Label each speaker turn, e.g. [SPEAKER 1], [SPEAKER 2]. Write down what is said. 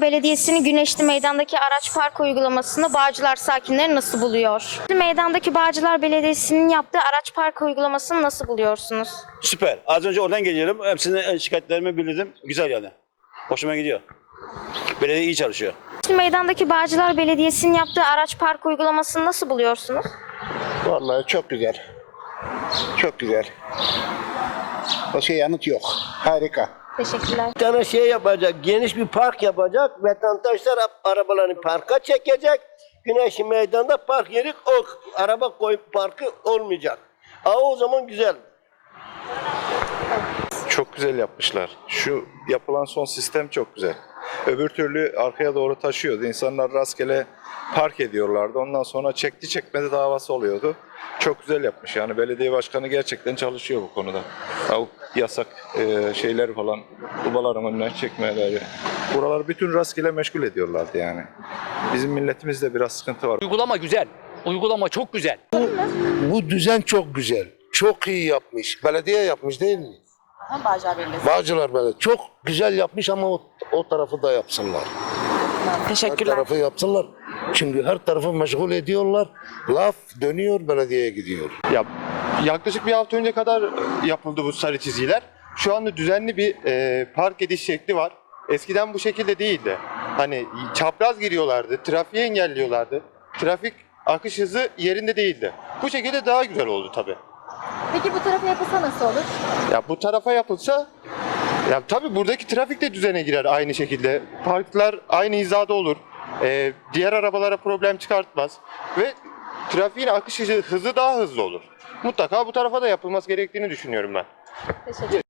[SPEAKER 1] Belediyesi'nin Güneşli Meydan'daki araç park uygulamasını Bağcılar sakinleri nasıl buluyor? Meydandaki Bağcılar Belediyesi'nin yaptığı araç park uygulamasını nasıl buluyorsunuz?
[SPEAKER 2] Süper. Az önce oradan geliyorum. Hepsine şikayetlerimi bildirdim. Güzel yani. Hoşuma gidiyor. Belediye iyi çalışıyor.
[SPEAKER 1] Güneşli Meydan'daki Bağcılar Belediyesi'nin yaptığı araç park uygulamasını nasıl buluyorsunuz?
[SPEAKER 3] Vallahi çok güzel. Çok güzel. Başka yanıt yok. Harika.
[SPEAKER 1] Teşekkürler.
[SPEAKER 4] Bir tane şey yapacak, geniş bir park yapacak. Vatandaşlar arabalarını parka çekecek. Güneşli meydanda park yeri o araba koy parkı olmayacak. Aa, o zaman güzel.
[SPEAKER 5] Çok güzel yapmışlar. Şu yapılan son sistem çok güzel. Öbür türlü arkaya doğru taşıyordu. İnsanlar rastgele park ediyorlardı. Ondan sonra çekti çekmedi davası oluyordu. Çok güzel yapmış. Yani belediye başkanı gerçekten çalışıyor bu konuda. Ya o yasak e, şeyler falan dubaların önüne çekmeleri. Buraları bütün rastgele meşgul ediyorlardı yani. Bizim milletimizde biraz sıkıntı var.
[SPEAKER 6] Uygulama güzel. Uygulama çok güzel.
[SPEAKER 7] Bu düzen çok güzel. Çok iyi yapmış. Belediye yapmış değil mi?
[SPEAKER 8] Bağcılar Belediyesi.
[SPEAKER 7] Bağcılar Belediye. Çok güzel yapmış ama o, o tarafı da yapsınlar. Her
[SPEAKER 8] Teşekkürler.
[SPEAKER 7] tarafı yapsınlar. Çünkü her tarafı meşgul ediyorlar. Laf dönüyor belediyeye gidiyor.
[SPEAKER 9] Ya yaklaşık bir hafta önce kadar yapıldı bu sarı çizgiler. Şu anda düzenli bir e, park ediş şekli var. Eskiden bu şekilde değildi. Hani çapraz giriyorlardı, trafiği engelliyorlardı. Trafik akış hızı yerinde değildi. Bu şekilde daha güzel oldu tabii.
[SPEAKER 8] Peki bu tarafa yapılsa nasıl olur?
[SPEAKER 9] Ya bu tarafa yapılsa ya tabii buradaki trafik de düzene girer aynı şekilde. Parklar aynı hizada olur. E, diğer arabalara problem çıkartmaz ve trafiğin akış hızı, daha hızlı olur. Mutlaka bu tarafa da yapılması gerektiğini düşünüyorum ben.
[SPEAKER 8] Teşekkürler.